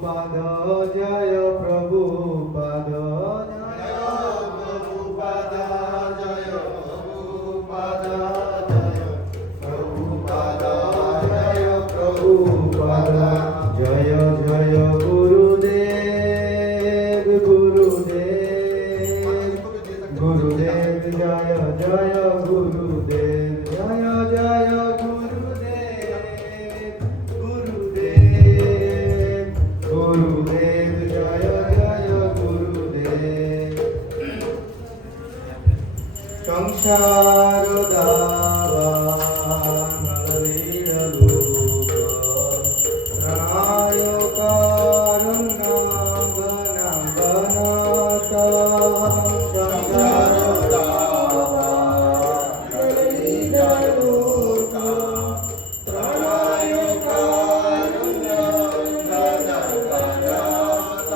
प्रभुपाद जय प्रभुपाद जय प्रभुपाद जय प्रभुपाद जय प्रभुपाद जय प्रभुपाद जय जय गुरुदेव गुरुदेव गुरुदेव जय जय गुरुदेव जय जय गुरुदेव गुरुदेव गुरुदेव जय जय गुरुदेव संसार दावान मललीन लोक प्रणाय कारुण्य गण गणत संसार दावान मललीन लोक प्रणाय कारुण्य गण गणत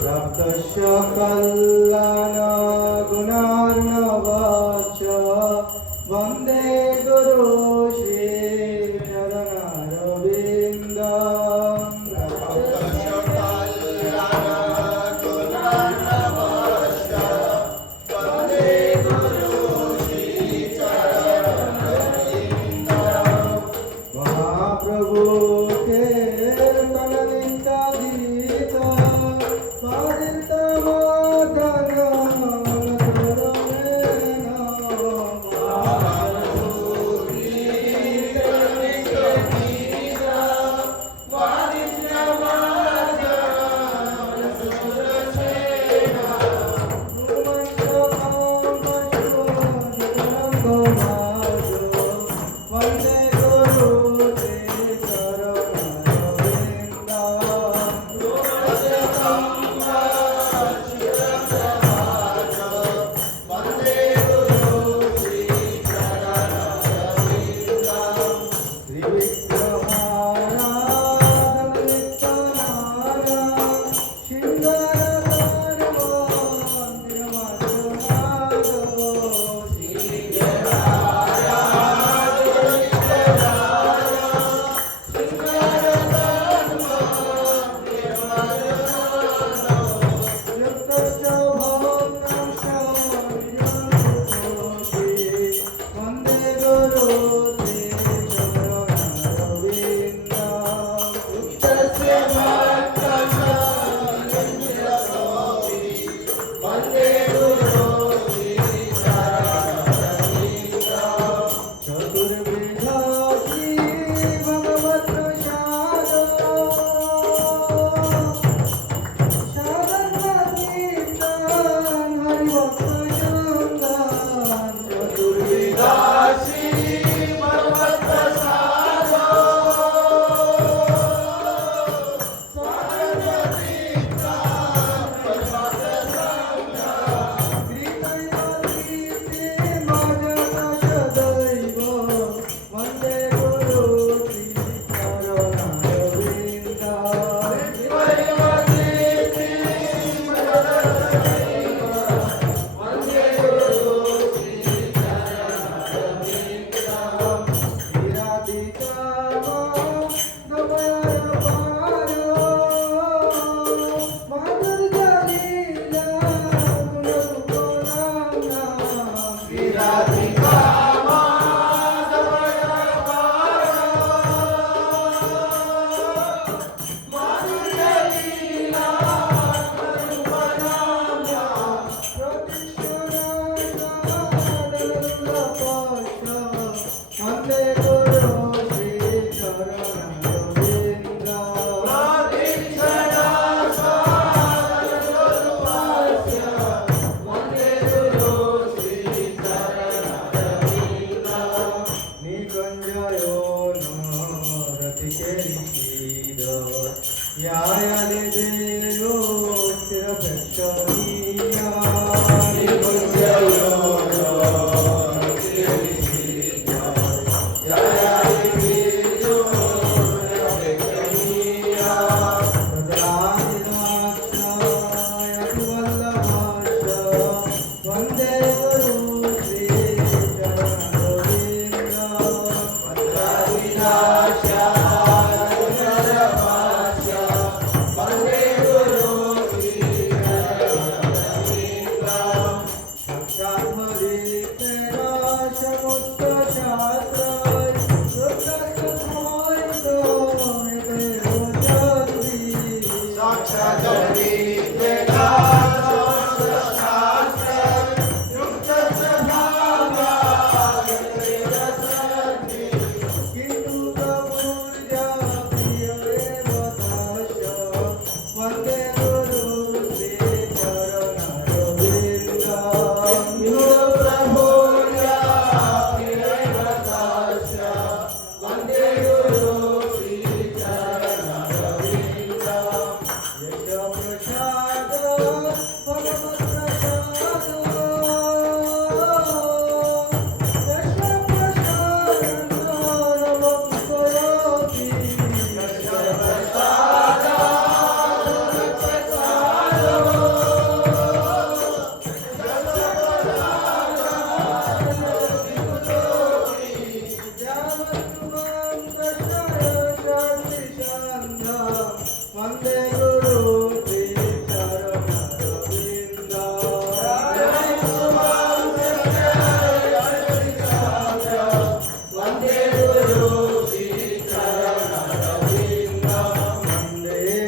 प्राप्तस्य कल्याण गुणार्णवाच वन्दे गुरु श्री चरणारविन्दं प्राप्तस्य कल्याण गुणार्णवाच वन्दे गुरु श्री चरणारविन्दं महाप्रभु कीर्तननित्याधीत वंदे गुरु श्री चरणरविंद गुरु प्रभुर्या प्रकाश वंदे गुरु श्री चरणरविंद यश प्रसाद भगवत प्रसाद यश प्रसाद नवम करोति यश प्रसाद वंदे गुरु श्री चरणरविंद वंदे गुरु श्री चरणरविंद वंदे गुरु श्री चरणरविंद वंदे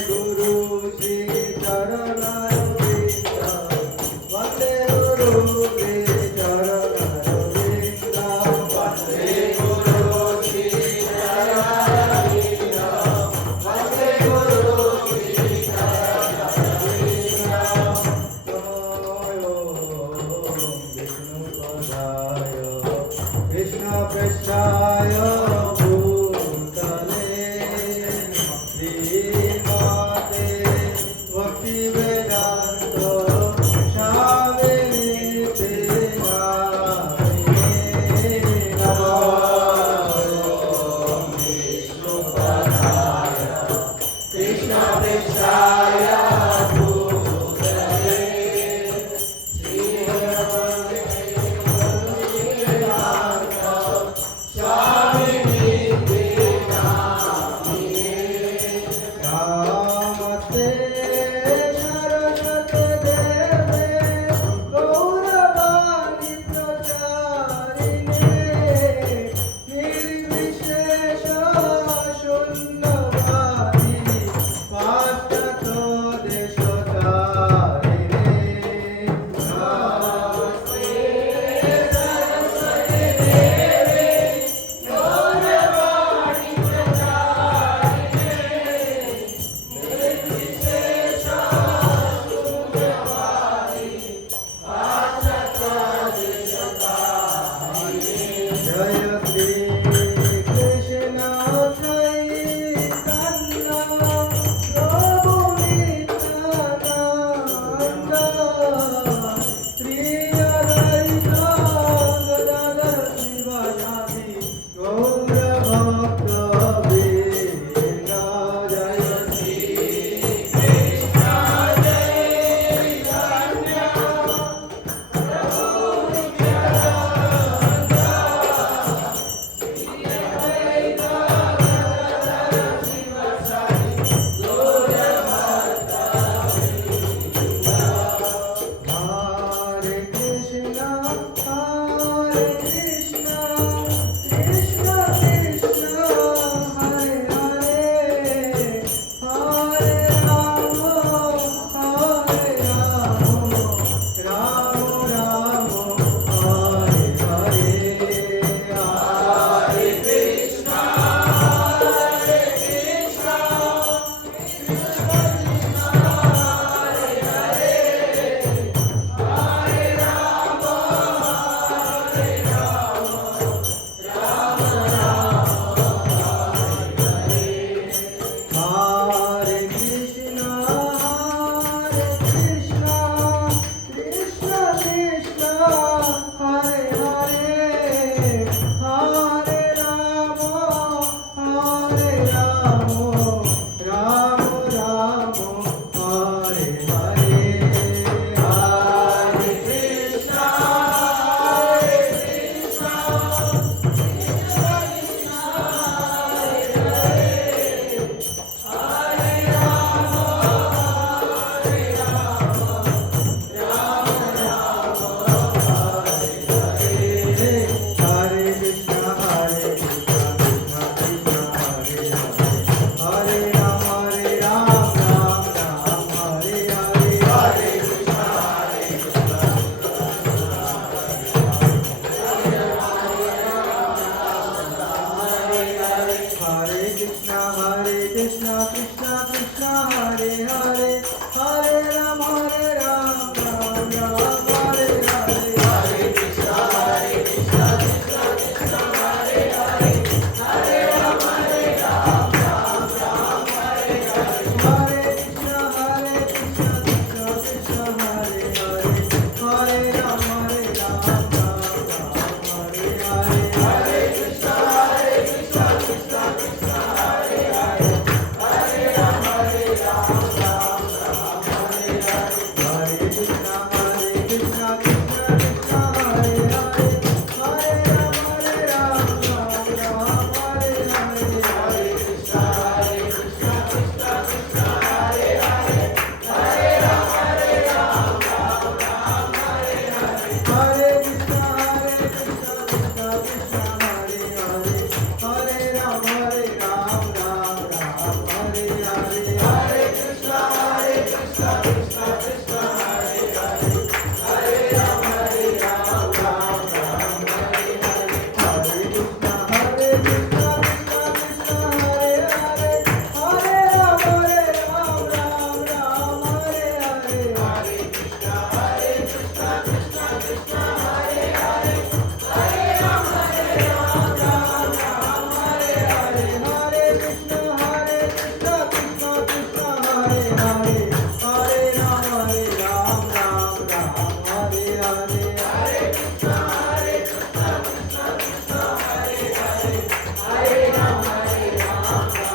गुरु श्री चरणरविंद वंदे गुरु श्री चरणरविंद वंदे गुरु श्री चरणरविंद विष्णुपदाय कृष्णपृष्ठाय भूतले श्रीमते भक्तिवेदान्त स्वामिनिते नामिने नमः विष्णुपदाय कृष्णपृष्ठाय भूतले स्वामिनिते नामिने नमस्ते सरस्वती देवे गौरवाणी प्रचारिणे निर्विशेष शून्यवादी पाश्चात्य देशधारिणे नमस्ते सरस्वती देवे गौरवाणी प्रचारिणे निर्विशेष शून्यवादी पाश्चात्य देशधारिणे जय श्री कृष्ण चैतन्य प्रभु नित्यानंद श्री अद्वैत गदाधर शिवासादि गौर भक्त वृंद जय श्री कृष्ण चैतन्य प्रभु नित्यानंद श्री अद्वैत गदाधर शिवासादि गौर भक्त वृंद हरे कृष्ण कृष्ण कृष्ण हरे हरे हरे राम राम राम हरे हरे हरे कृष्ण हरे Krishna Krishna Krishna Hare Hare Hare Ram Ram Ram Krishna Hare Hare Hare Ram Ram Ram Hare Hare Hare Krishna Krishna Krishna Hare Hare Hare Ram Ram Ram Hare Hare Hare Krishna Krishna Krishna Hare Hare Hare Ram Ram Hare Hare Hare Krishna Krishna Krishna Hare Hare Hare Ram Ram Hare Hare Hare Krishna Krishna Krishna Hare Hare Hare Ram Ram Hare Hare Hare Krishna Krishna Krishna Hare Hare Hare Ram Ram Hare Hare Hare Krishna Krishna Krishna Hare Hare Hare Ram Ram Hare Hare Hare Krishna Krishna Krishna Hare Hare Hare Ram Ram Hare Hare Hare Krishna Krishna Krishna Hare Hare Hare Ram Ram Hare Hare Hare Krishna Krishna Krishna Hare Hare Hare Ram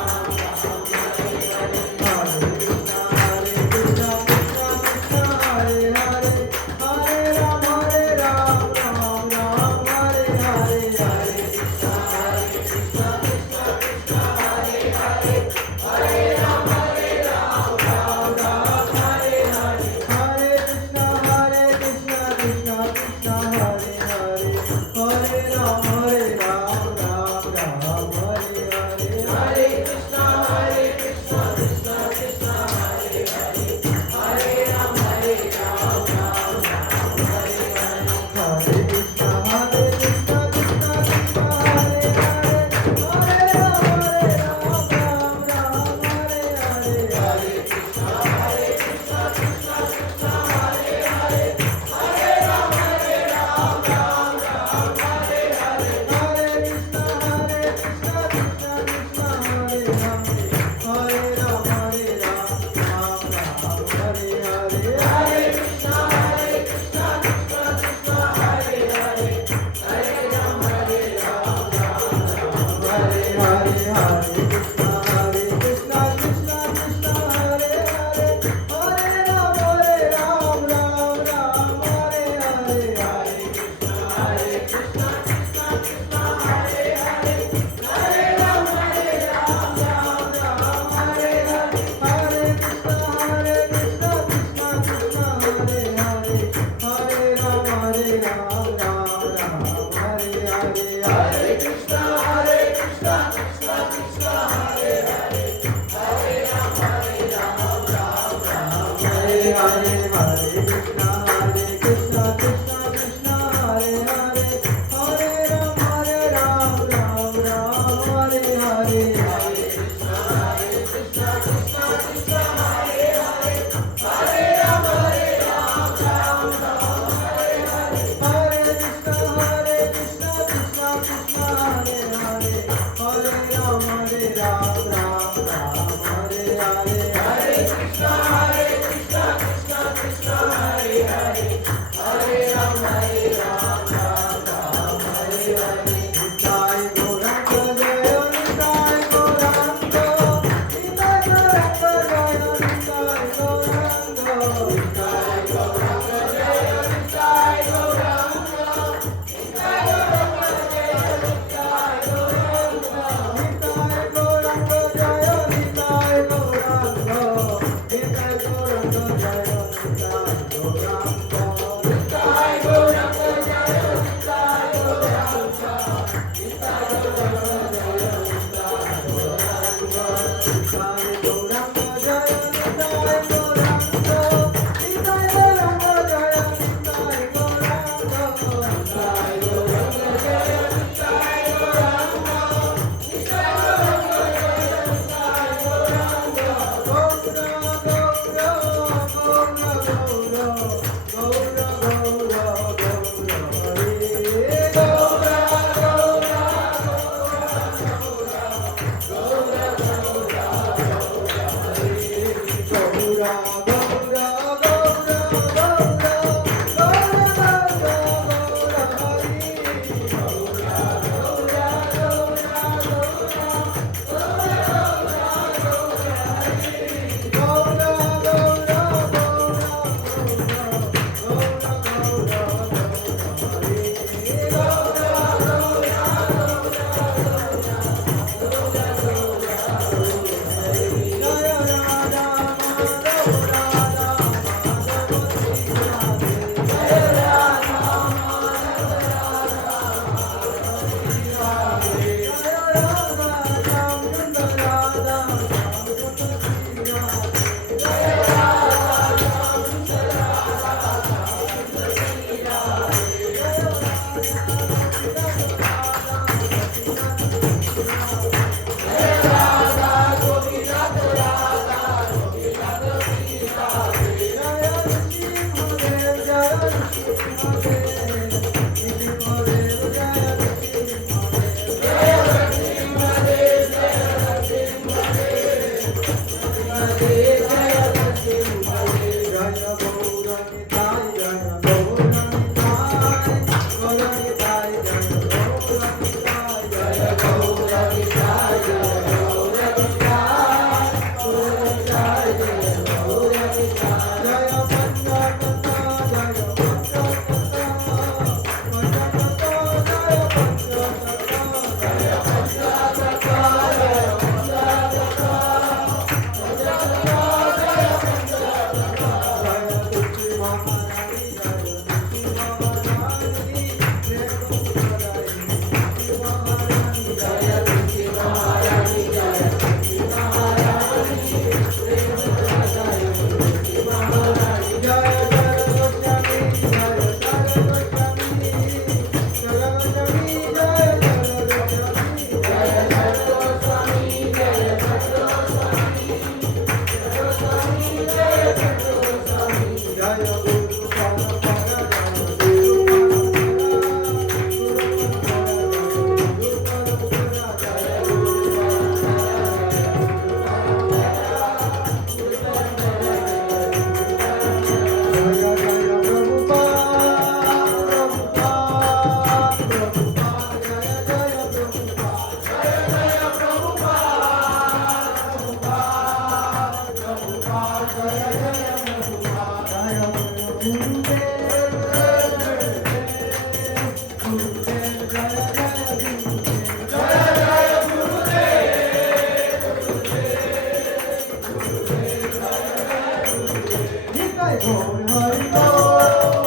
Ram Hare Hare Hare Krishna Krishna Krishna Hare Hare Hare Ram Ram Hare Hare Hare Krishna Krishna Krishna Hare Hare Hare Ram Ram Hare Hare Hare Krishna Krishna Krishna Hare Hare Hare Ram Ram Hare Hare Hare Krishna Krishna Krishna Hare Hare Hare Ram Ram Hare Hare Hare Krishna Krishna Krishna Hare Hare Hare Ram Ram Hare Hare Hare Krishna Krishna Krishna Hare Hare Hare Ram Hare Hare Hare Krishna Krishna Krishna Hare Hare Hare Ram Hare Hare Hare Krishna Krishna Krishna Hare Hare Hare Ram Hare Hare Hare Krishna Krishna Krishna Hare Hare Hare Ram Hare Hare Hare Krishna Krishna Krishna Hare Hare Hare Ram Hare Hare Hare Krishna Krishna Krishna Hare Hare Hare Ram Ram Hare Hare Hare Krishna Krishna Krishna Hare Hare Hare Ram Hare Hare Hare Krishna Krishna Krishna Hare Hare Hare Ram Hare Hare Hare Krishna Krishna Krishna Hare Hare Hare Ram Hare Hare Hare Krishna Krishna Krishna Hare Hare Hare Ram Hare Hare Hare Krishna Krishna Krishna Hare Hare Hare Ram Hare Hare Hare Krishna Krishna Krishna Hare Hare Hare Ram Hare Hare Hare Krishna Krishna Krishna Nitai Gaur Hari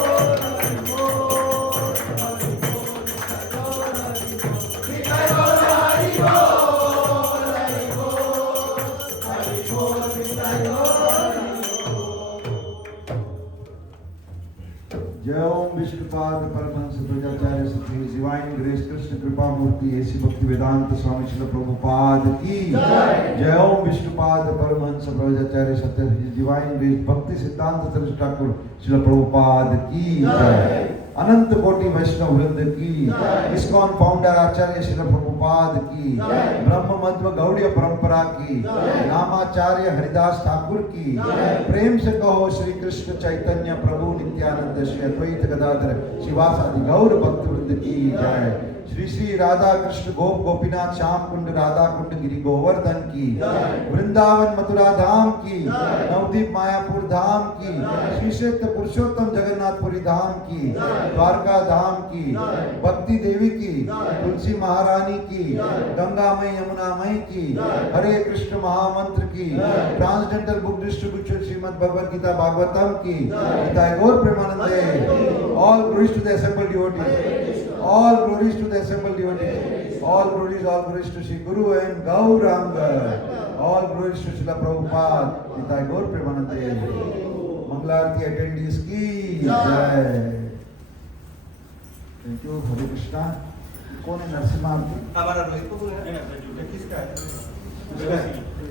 जय ओम विष्णुपाद परमहंस ध्वजाचार्य सती divine grace Krishna कृपा मूर्ति ऐसी भक्ति वेदांत स्वामी श्रील प्रभुपाद की जय ओम विष्णुपाद परमहंस ध्वजाचार्य सती divine grace भक्ति सिद्धांत सरस्वती ठाकुर श्रील प्रभुपाद की जय अनंत कोटि वैष्णव वृंद की इस्कॉन फाउंडर आचार्य श्रील प्रभुपाद की ब्रह्म मध्व गौड़ीय परंपरा की नामाचार्य हरिदास ठाकुर की प्रेम से कहो श्री कृष्ण चैतन्य प्रभु नित्यानंद श्री अद्वैत गदाधर शिवासादि गौर भक्त वृंद की जय श्री श्री राधा कृष्ण गोप गोपीनाथ श्याम कुंड राधा कुंड गिरी गोवर्धन की वृंदावन मथुरा धाम की नवदीप मायापुर धाम की श्री क्षेत्र पुरुषोत्तम जगन्नाथपुरी धाम की द्वारका धाम की भक्ति देवी की तुलसी महारानी की गंगामय यमुनामय की हरे कृष्ण महामंत्र की transcendental book distribution Srimad Bhagavad Gita Bhagavatam की गीता गौर प्रेमानंदे all glories to the assembled devotees all glories to the assembled devotees all glories to Sri Guru and Gauranga all glories to Srila Prabhupada Nitai Gaur Premanande Mangalarti attendees ki jai thank you Hare Krishna कौन है नरसिम्हा आरती हमारा रोहित को बोलना है किसका है